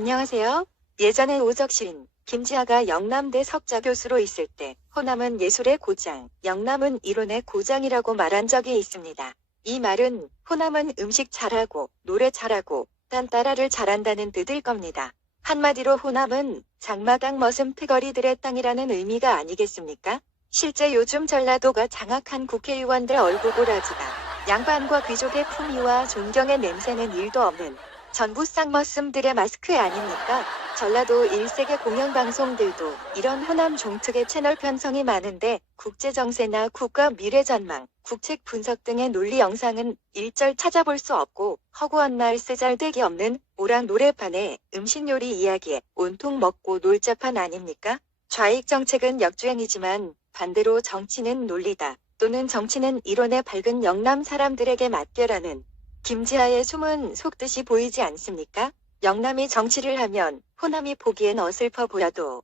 안녕하세요. 예전에 오적신, 김지아가 영남대 석좌 교수로 있을 때 호남은 예술의 고장, 영남은 이론의 고장이라고 말한 적이 있습니다. 이 말은 호남은 음식 잘하고 노래 잘하고 딴따라를 잘한다는 뜻일 겁니다. 한마디로 호남은 장마당 머슴패거리들의 땅이라는 의미가 아니겠습니까? 실제 요즘 전라도가 장악한 국회의원들 얼굴고라지가 양반과 귀족의 품위와 존경의 냄새는 일도 없는 전부 쌍머슴들의 마스크 아닙니까? 전라도 1세계 공영방송들도 이런 호남 종특의 채널 편성이 많은데 국제정세나 국가 미래전망, 국책 분석 등의 논리 영상은 일절 찾아볼 수 없고 허구한 말 쓰잘데기 없는 오락 노래판에 음식요리 이야기에 온통 먹고 놀자판 아닙니까? 좌익 정책은 역주행이지만 반대로 정치는 논리다 또는 정치는 이론의 밝은 영남 사람들에게 맡겨라는 김지아의 숨은 속뜻이 보이지 않습니까? 영남이 정치를 하면 호남이 보기엔 어슬퍼 보여도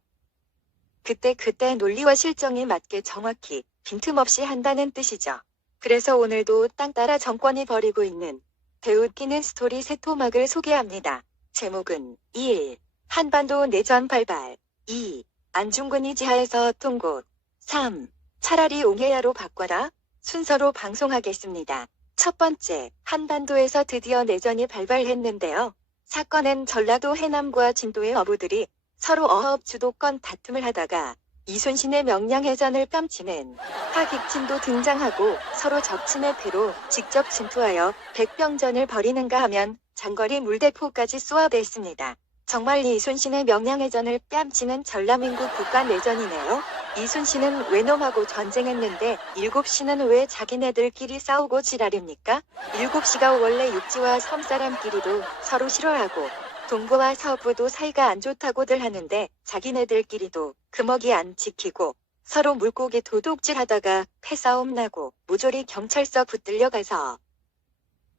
그때 논리와 실정에 맞게 정확히 빈틈없이 한다는 뜻이죠. 그래서 오늘도 땅 따라 정권이 벌이고 있는 개웃기는 스토리 세 토막을 소개합니다. 제목은 1. 한반도 내전 발발 2. 안중근이 지하에서 통곡 3. 차라리 옹해야로 바꿔라 순서로 방송하겠습니다. 첫 번째, 한반도에서 드디어 내전이 발발했는데요. 사건은 전라도 해남과 진도의 어부들이 서로 어업 주도권 다툼을 하다가 이순신의 명량해전을 깜치는 하객진도 등장하고 서로 적침의 패로 직접 침투하여 백병전을 벌이는가 하면 장거리 물대포까지 쏘아댔습니다. 정말 이순신의 명량해전을 뺨치는 전라민국 국가내전이네요. 이순신은 외놈하고 전쟁했는데 7시는 왜 자기네들끼리 싸우고 지랄입니까? 7시가 원래 육지와 섬사람끼리도 서로 싫어하고 동부와 서부도 사이가 안 좋다고들 하는데 자기네들끼리도 금어기 안 지키고 서로 물고기 도둑질하다가 패싸움 나고 모조리 경찰서 붙들려 가서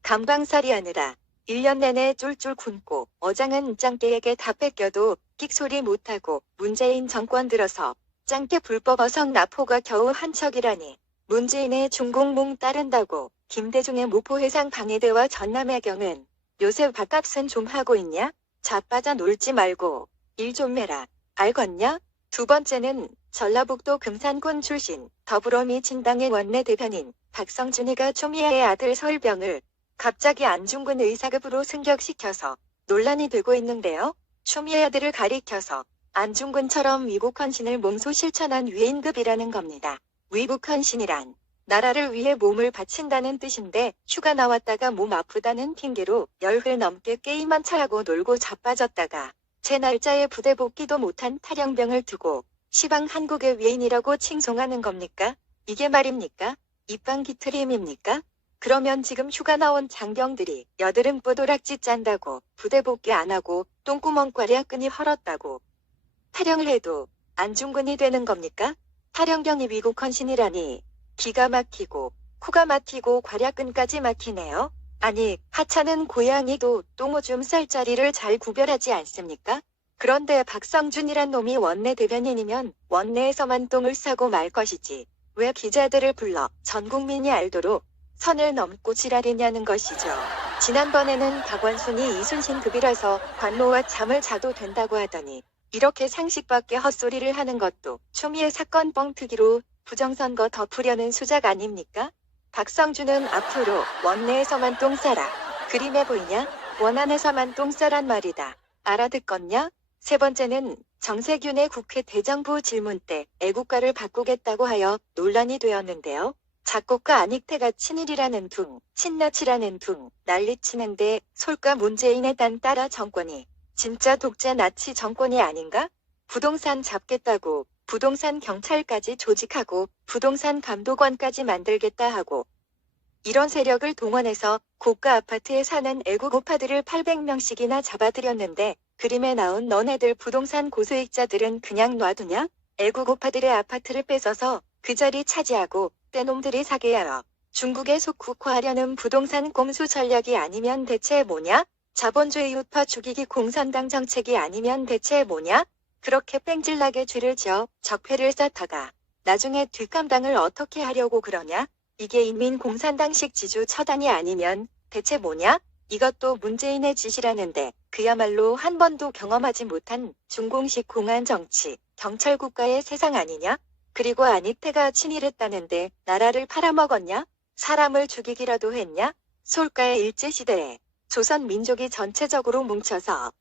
감방살이 하느라 1년 내내 쫄쫄 굶고 어장은 짱깨에게 다 뺏겨도 끽소리 못하고 문재인 정권 들어서 짱깨 불법 어성 납포가 겨우 한 척이라니 문재인의 중공몽 따른다고 김대중의 무포해상 방해대와 전남의 경은 요새 밥값은 좀 하고 있냐? 자빠져 놀지 말고 일 좀 해라. 알겠냐? 두 번째는 전라북도 금산군 출신 더불어민주당의 원내대변인 박성준이가 초미애의 아들 설병을 갑자기 안중근 의사급으로 승격시켜서 논란이 되고 있는데요. 초미애 아들을 가리켜서 안중근처럼 위국헌신을 몸소 실천한 위인급이라는 겁니다. 위국헌신이란 나라를 위해 몸을 바친다는 뜻인데 휴가 나왔다가 몸 아프다는 핑계로 열흘 넘게 게임만 차하고 놀고 자빠졌다가 제 날짜에 부대 복귀도 못한 탈영병을 두고 시방 한국의 위인이라고 칭송하는 겁니까? 이게 말입니까? 입방기트림입니까? 그러면 지금 휴가 나온 장병들이 여드름 뽀도락지 짠다고 부대 복귀 안 하고 똥구멍 꽈리아끈이 헐었다고 탈영을 해도 안중근이 되는 겁니까? 탈영병이 위국헌신이라니 기가 막히고 코가 막히고 괄약근까지 막히네요. 아니 하찮은 고양이도 똥오줌 쌀자리를 잘 구별하지 않습니까? 그런데 박성준이란 놈이 원내대변인이면 원내에서만 똥을 싸고 말 것이지 왜 기자들을 불러 전 국민이 알도록 선을 넘고 지랄이냐는 것이죠. 지난번에는 박원순이 이순신급이라서 관노와 잠을 자도 된다고 하더니 이렇게 상식밖에 헛소리를 하는 것도 초미애 사건 뻥트기로 부정선거 덮으려는 수작 아닙니까? 박성준은 앞으로 원내에서만 똥 싸라. 그림에 보이냐? 원안에서만 똥 싸란 말이다. 알아듣겄냐? 세 번째는 정세균의 국회 대정부 질문 때 애국가를 바꾸겠다고 하여 논란이 되었는데요. 작곡가 안익태가 친일이라는 둥, 친나치라는 둥, 난리치는데 솔까 문재인의 딴 따라 정권이 진짜 독재 나치 정권이 아닌가? 부동산 잡겠다고 부동산 경찰까지 조직하고 부동산 감독원까지 만들겠다 하고 이런 세력을 동원해서 고가 아파트에 사는 애국 오파들을 800명씩이나 잡아들였는데 그림에 나온 너네들 부동산 고수익자들은 그냥 놔두냐? 애국 오파들의 아파트를 뺏어서 그 자리 차지하고 떼놈들이 사게 하러 중국에 속국화하려는 부동산 꼼수 전략이 아니면 대체 뭐냐? 자본주의 우파 죽이기 공산당 정책이 아니면 대체 뭐냐? 그렇게 뺑질나게 쥐를 지어 적폐를 쌓다가 나중에 뒷감당을 어떻게 하려고 그러냐? 이게 인민공산당식 지주 처단이 아니면 대체 뭐냐? 이것도 문재인의 짓이라는데 그야말로 한 번도 경험하지 못한 중공식 공안 정치, 경찰 국가의 세상 아니냐? 그리고 안희태가 친일했다는데 나라를 팔아먹었냐? 사람을 죽이기라도 했냐? 솔가의 일제시대에 조선 민족이 전체적으로 뭉쳐서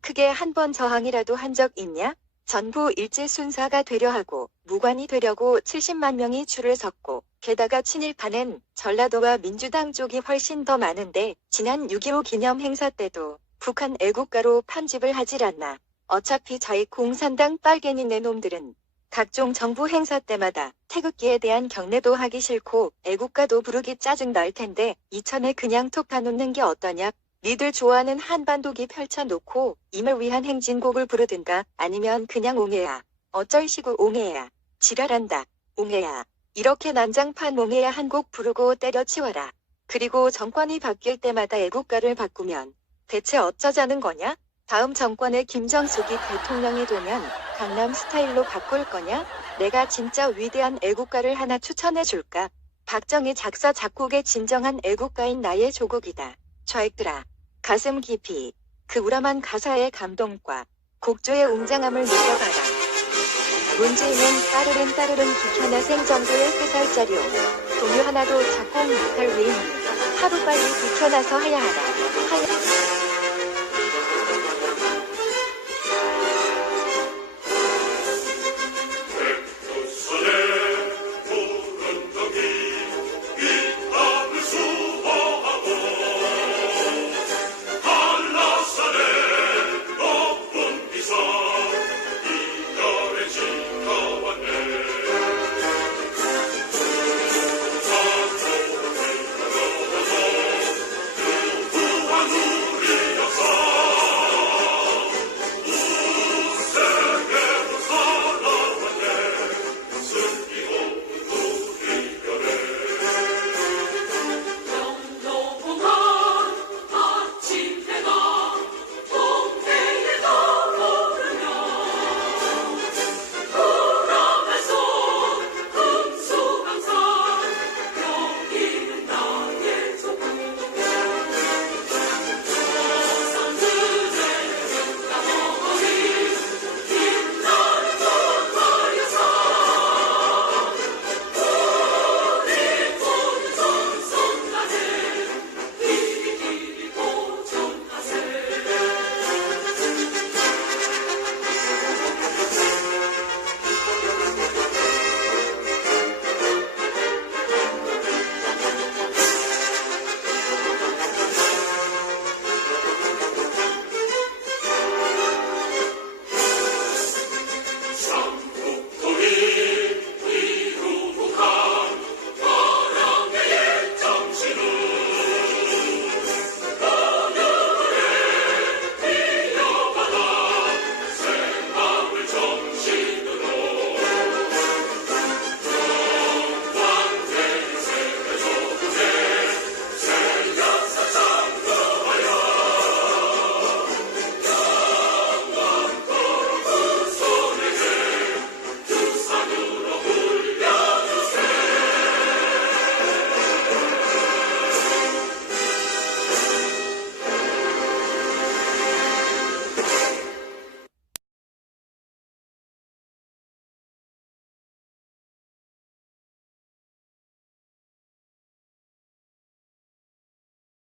크게 한 번 저항이라도 한 적 있냐? 전부 일제 순사가 되려 하고 무관이 되려고 70만 명이 줄을 섰고 게다가 친일파는 전라도와 민주당 쪽이 훨씬 더 많은데 지난 6.25 기념 행사 때도 북한 애국가로 편집을 하질 않나. 어차피 저희 공산당 빨갱이네 놈들은 각종 정부 행사 때마다 태극기에 대한 경례도 하기 싫고 애국가도 부르기 짜증 날 텐데 이천에 그냥 톡 까놓는 게 어떠냐? 니들 좋아하는 한반도기 펼쳐놓고 임을 위한 행진곡을 부르든가 아니면 그냥 옹해야. 어쩔시고 옹해야. 지랄한다. 옹해야. 이렇게 난장판 옹해야 한 곡 부르고 때려치워라. 그리고 정권이 바뀔 때마다 애국가를 바꾸면 대체 어쩌자는 거냐? 다음 정권의 김정숙이 대통령이 되면 강남 스타일로 바꿀 거냐? 내가 진짜 위대한 애국가를 하나 추천해 줄까? 박정희 작사 작곡의 진정한 애국가인 나의 조국이다. 좌익들아. 가슴 깊이 그 우람한 가사의 감동과 곡조의 웅장함을 느껴봐라. 문재인은 따르릉 비켜나생 정도의 회살자료. 동요 하나도 작곡 못할 외인 하루빨리 비켜나서 해야 하라.